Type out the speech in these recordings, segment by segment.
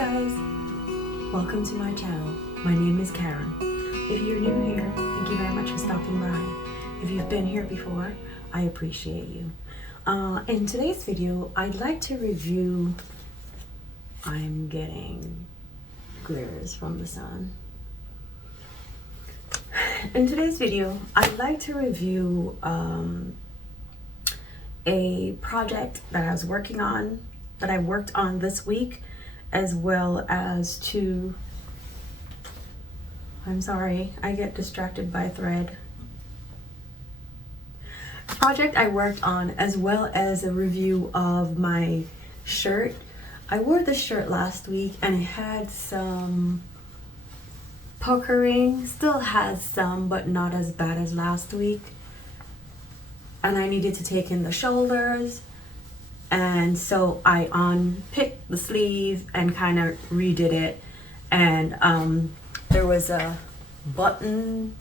guys, welcome to my channel. My name is Karen. If you're new here, thank you very much for stopping by. If you've been here before, I appreciate you. In today's video, I'd like to review, I'm getting glares from the sun. In today's video, I'd like to review a project that I was working on, that I worked on this week, as well as two, I'm sorry, I get distracted by thread. Project I worked on, as well as a review of my shirt. I wore this shirt last week and it had some puckering, still has some, but not as bad as last week. And I needed to take in the shoulders, and so I unpicked the sleeve and kind of redid it. And there was a button,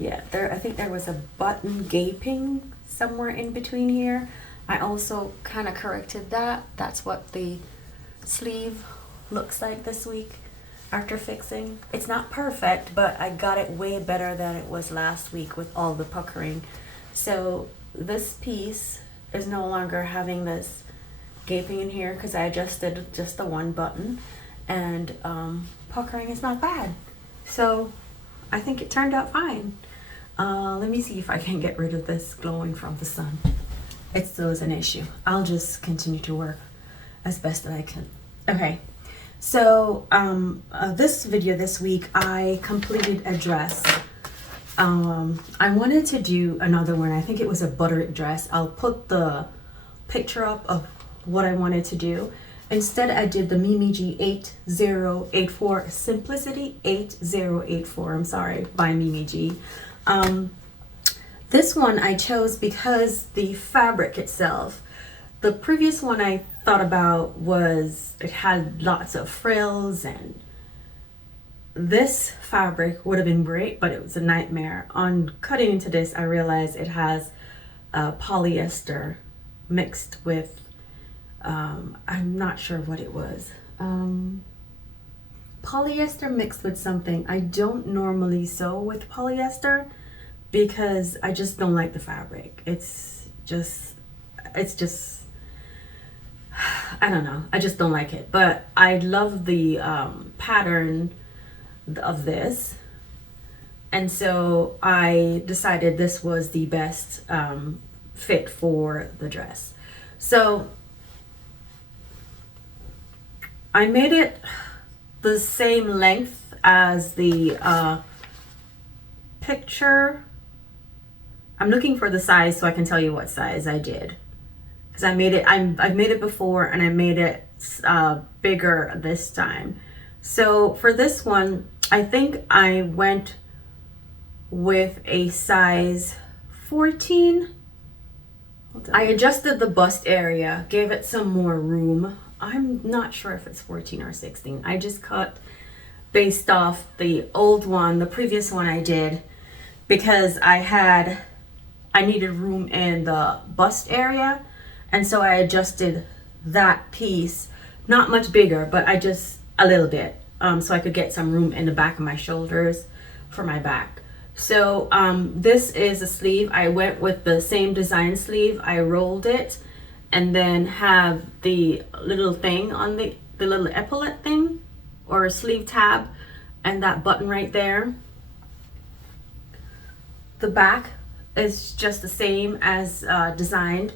I think there was a button gaping somewhere in between here. I also kind of corrected that. That's what the sleeve looks like this week after fixing. It's not perfect, but I got it way better than it was last week with all the puckering. So this piece is no longer having this gaping in here because I adjusted just the one button, and puckering is not bad. So I think it turned out fine. Let me see if I can get rid of this glowing from the sun. It still is an issue. I'll just continue to work as best that I can. Okay, so this video this week, I completed a dress. I wanted to do another one. I think it was a butterick dress. I'll put the picture up of what I wanted to do. Instead, I did the Mimi G 8084 Simplicity 8084. I'm sorry, by Mimi G. This one I chose because the fabric itself. The previous one I thought about was, it had lots of frills, and this fabric would have been great, but it was a nightmare. On cutting into this, I realized it has polyester mixed with, I'm not sure what it was. Polyester mixed with something. I don't normally sew with polyester because I just don't like the fabric. It's just, I don't know. I just don't like it. But I love the pattern of this, and so I decided this was the best fit for the dress. So I made it the same length as the picture. I'm looking for the size so I can tell you what size I did, because I made it, I've made it before and I made it bigger this time. So for this one, I think I went with a size 14. I adjusted the bust area, gave it some more room. I'm not sure if it's 14 or 16. I just cut based off the old one, the previous one I did, because I needed room in the bust area. And so I adjusted that piece, not much bigger, but a little bit, so I could get some room in the back of my shoulders for my back. So this is a sleeve. I went with the same design sleeve. I rolled it and then have the little thing on the little epaulette thing or sleeve tab, and that button right there. The back is just the same as designed.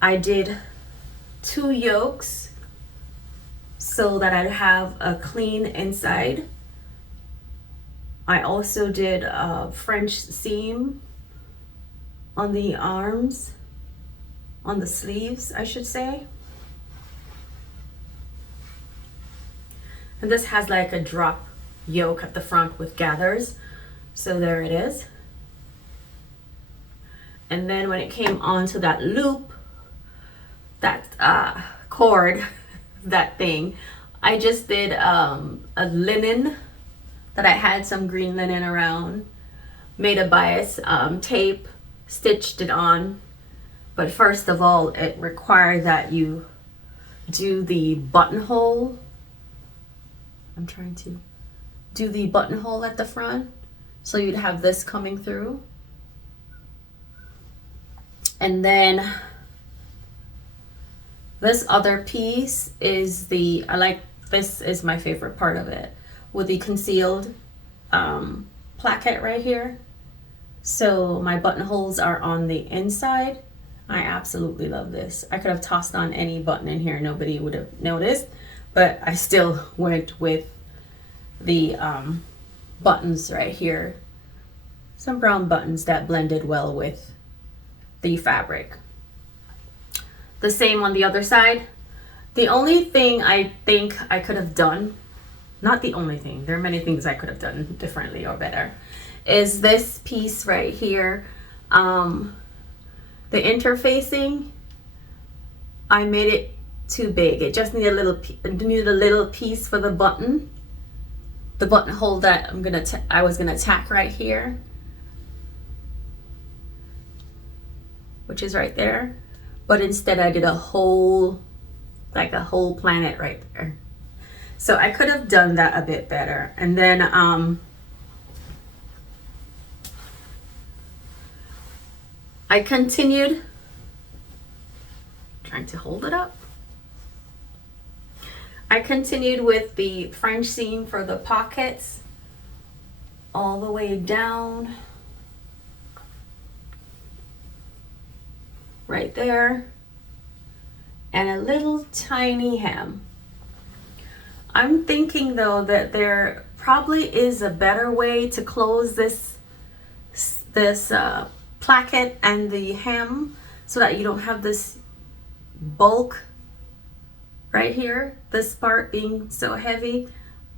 I did 2 yokes so that I'd have a clean inside. I also did a French seam on the arms, on the sleeves, I should say. And this has like a drop yoke at the front with gathers. So there it is. And then when it came onto that loop, that cord, that thing, I just did a linen that I had some green linen around, made a bias tape, stitched it on. But first of all, it required that you do the buttonhole I'm trying to do the buttonhole at the front. So you'd have this coming through. And then this other piece is this is my favorite part of it, with the concealed placket right here. So my buttonholes are on the inside. I absolutely love this. I could have tossed on any button in here, nobody would have noticed, but I still went with the buttons right here. Some brown buttons that blended well with the fabric. The same on the other side. The only thing I think I could have done, not the only thing, there are many things I could have done differently or better, is this piece right here. The interfacing, I made it too big. It just needed a little piece for the button. The buttonhole that I was gonna tack right here, which is right there. But instead I did a whole planet right there. So I could have done that a bit better. And then I continued trying to hold it up. I continued with the French seam for the pockets all the way down right there, and a little tiny hem. I'm thinking though that there probably is a better way to close this placket and the hem so that you don't have this bulk right here, this part being so heavy.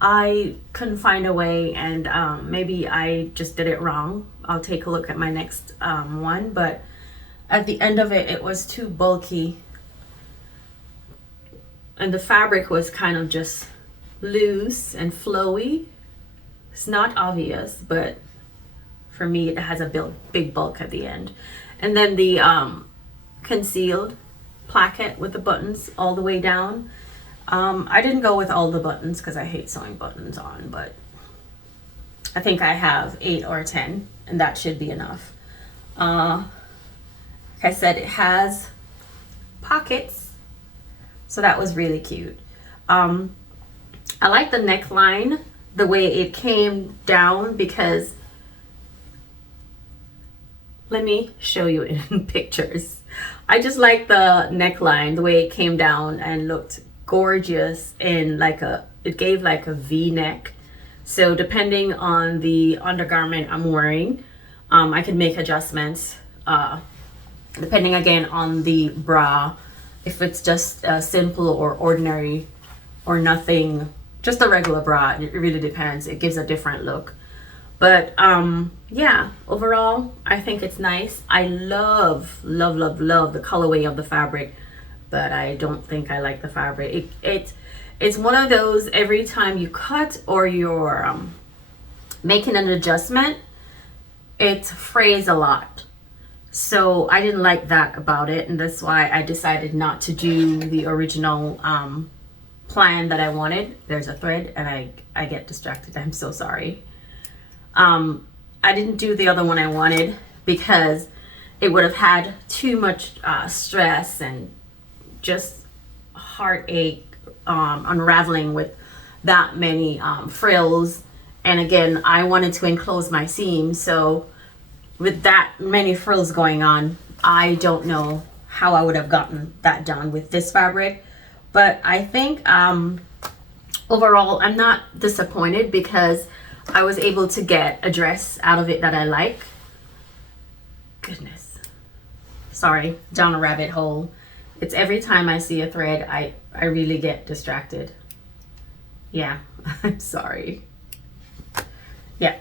I couldn't find a way, and maybe I just did it wrong. I'll take a look at my next one, but at the end of it, it was too bulky. And the fabric was kind of just loose and flowy. It's not obvious, but for me, it has a big bulk at the end. And then the concealed placket with the buttons all the way down. I didn't go with all the buttons because I hate sewing buttons on, but I think I have 8 or 10, and that should be enough. Like I said, it has pockets, so that was really cute. I like the neckline, the way it came down, because let me show you in pictures. I just like the neckline, the way it came down and looked gorgeous, in it gave like a V-neck. So depending on the undergarment I'm wearing, I can make adjustments. Depending again on the bra, if it's just simple or ordinary or nothing, just a regular bra, it really depends. It gives a different look. But yeah, overall, I think it's nice. I love, love, love, love the colorway of the fabric, but I don't think I like the fabric. It's one of those, every time you cut or you're making an adjustment, it frays a lot. So I didn't like that about it, and that's why I decided not to do the original plan that I wanted. There's a thread, and I get distracted. I'm so sorry. I didn't do the other one I wanted because it would have had too much stress and just heartache unraveling with that many frills. And again, I wanted to enclose my seam, so with that many frills going on, I don't know how I would have gotten that done with this fabric. But I think overall, I'm not disappointed because I was able to get a dress out of it that I like. Goodness. Sorry, down a rabbit hole. It's every time I see a thread, I really get distracted. Yeah, I'm sorry. Yeah,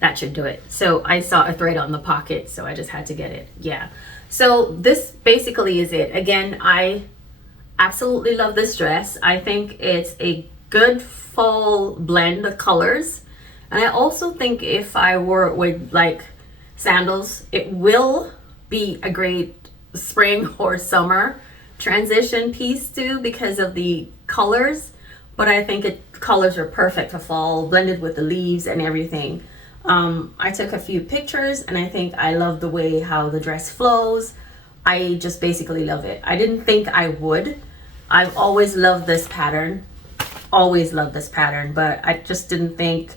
that should do it. So I saw a thread on the pocket, so I just had to get it. Yeah. So this basically is it. Again, I absolutely love this dress. I think it's a good fall blend of colors. And I also think if I wore it with like sandals, it will be a great spring or summer transition piece too, because of the colors. But I think it colors are perfect for fall, blended with the leaves and everything. I took a few pictures and I think I love the way how the dress flows. I just basically love it. I didn't think I would. I've always loved this pattern, but I just didn't think,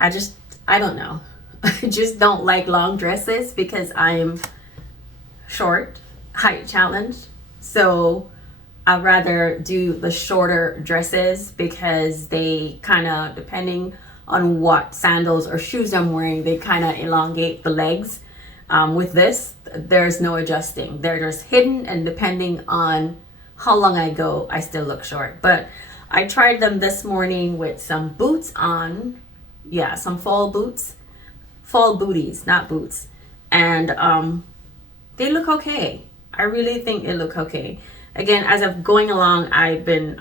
I don't know. I just don't like long dresses because I'm short, height challenged. So I'd rather do the shorter dresses because they kind of, depending on what sandals or shoes I'm wearing, they kind of elongate the legs. With this, there's no adjusting. They're just hidden, and depending on how long I go, I still look short. But I tried them this morning with some boots on. Yeah, some fall boots. Fall booties, not boots. And they look okay. I really think they look okay. Again, as I'm going along, I've been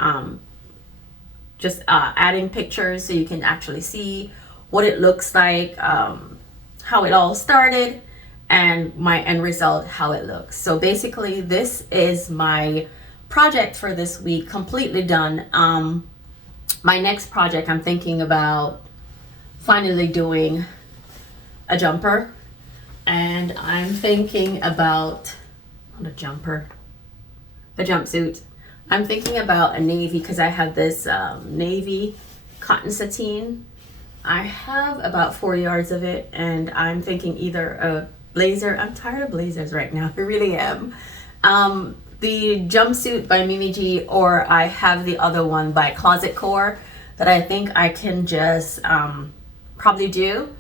just adding pictures so you can actually see what it looks like, how it all started, and my end result, how it looks. So basically, this is my project for this week, completely done. My next project, I'm thinking about finally doing a jumper, and I'm thinking about, not a jumper, a jumpsuit. I'm thinking about a navy because I have this navy cotton sateen. I have about 4 yards of it, and I'm thinking either a blazer. I'm tired of blazers right now. I really am. The jumpsuit by Mimi G, or I have the other one by Closet Core that I think I can just probably do.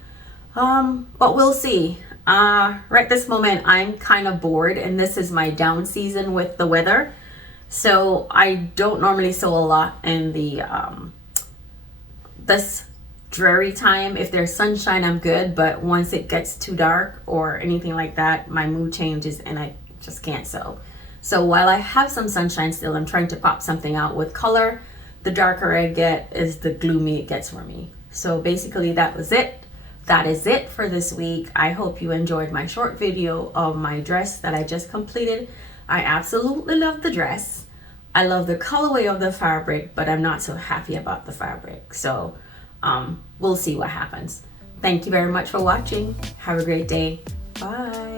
But we'll see. Right this moment, I'm kind of bored, and this is my down season with the weather. So I don't normally sew a lot in the this dreary time. If there's sunshine, I'm good, but once it gets too dark or anything like that, my mood changes and I just can't sew. So while I have some sunshine still, I'm trying to pop something out with color. The darker I get is the gloomy it gets for me. So basically that was it. That is it for this week. I hope you enjoyed my short video of my dress that I just completed. I absolutely love the dress. I love the colorway of the fabric, but I'm not so happy about the fabric. So we'll see what happens. Thank you very much for watching. Have a great day. Bye.